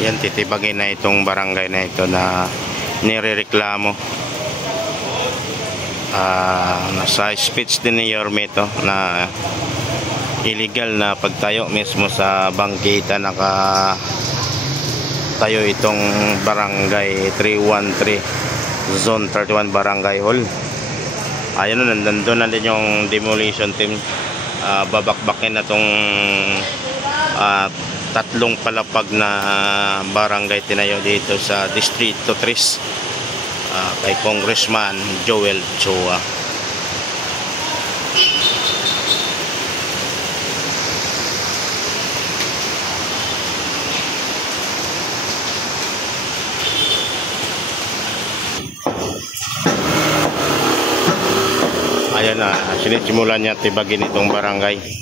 Ayan, titibagin na itong barangay na ito na nirereklamo. Nasa speech din ni Yorme ito na illegal na pagtayo mismo sa bangkita. Tayo itong barangay 313 Zone 31 Barangay Hall. Ayan, nandun na din yung demolition team. Babakbakin na itong tatlong palapag na barangay tinayo dito sa Distrito 3 kay Congressman Joel Chua. Ayan na, sinisimulan niya tibagin itong barangay.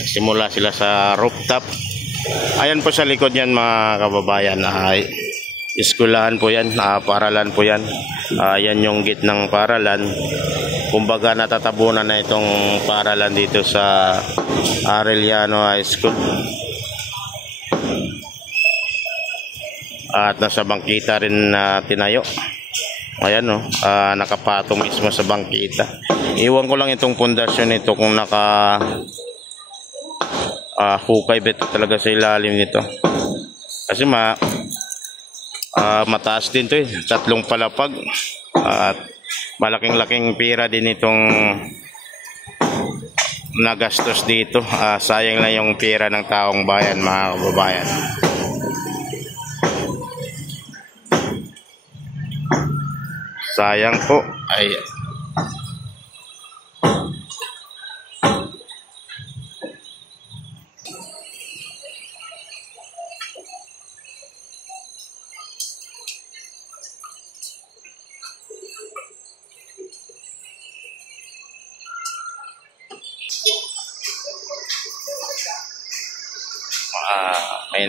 Nagsimula sila sa rooftop. Ayan po sa likod yan mga kababayan, eskwelahan po yan, paaralan po yan. Yan yung gate ng paaralan. Kumbaga natatabunan na itong paaralan dito sa Arellano High School. At nasa bangkita rin tinayo. Ayan, no, nakapatong mismo sa bangkita. Iwan ko lang itong pundasyon nito kung hukay beto talaga sa ilalim nito. Kasi mataas din to tatlong palapag. At malaking-laking pira din itong nagastos dito. Sayang lang yung pira ng taong bayan mga kababayan. Sayang po. Ay. May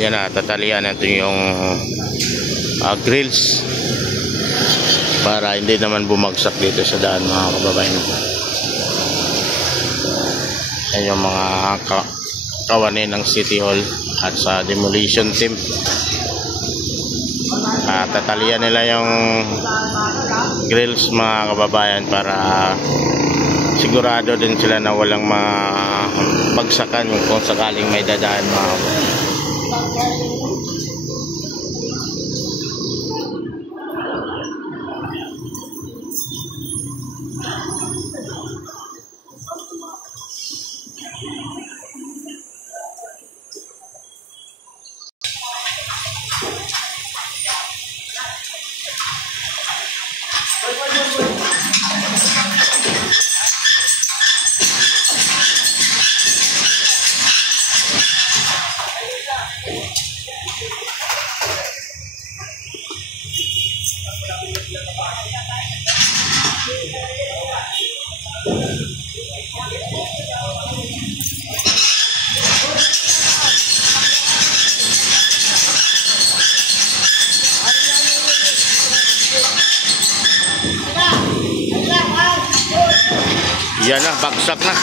yan na, tatalian natin yung grills para hindi naman bumagsak dito sa daan mga kababayan. Yan yung mga kawani ng City Hall at sa demolition team. Tatalian nila yung grills mga kababayan para sigurado din sila na walang mabagsakan kung sakaling may dadaan mga kababayan. Yan na, bagsak na.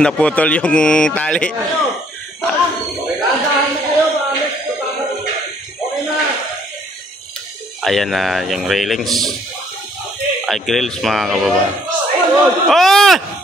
Naputol yung tali. Ayan na yung railings. Ay, grills mga kababayan. Oh!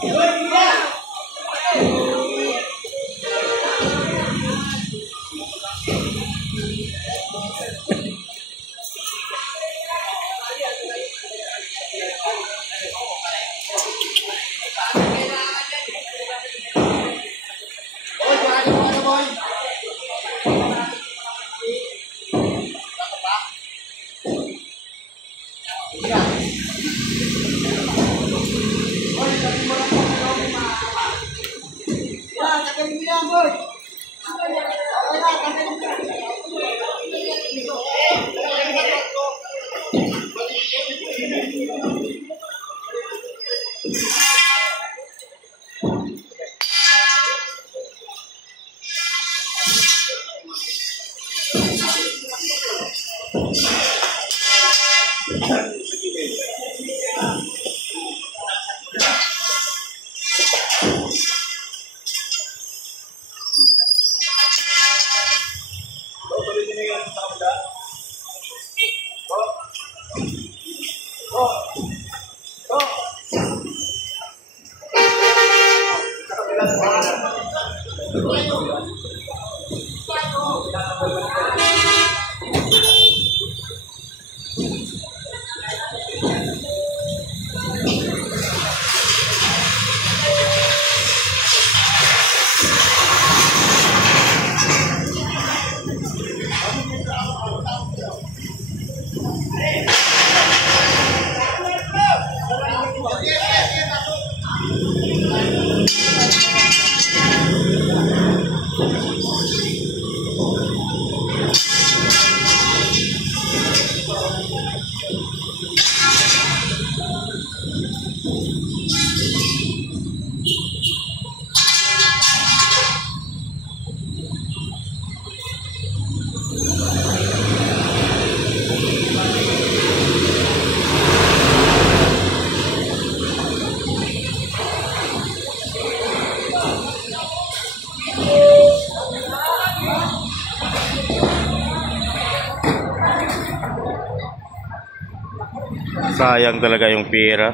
Sayang talaga yung pera.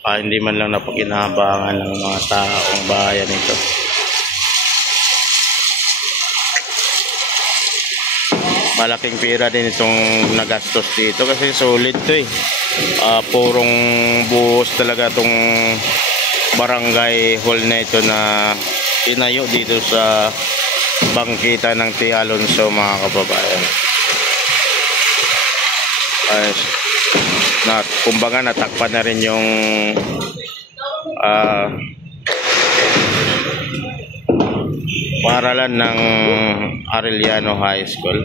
Hindi man lang napakinabangan ng mga taong bayan ito. Malaking pera din itong nagastos dito kasi solid to eh. Purong buhos talaga itong barangay hall na ito na tinayo dito sa bangkita ng T. Alonso mga kababayan. Kumbaga natakpan na rin yung paaralan ng Arellano High School.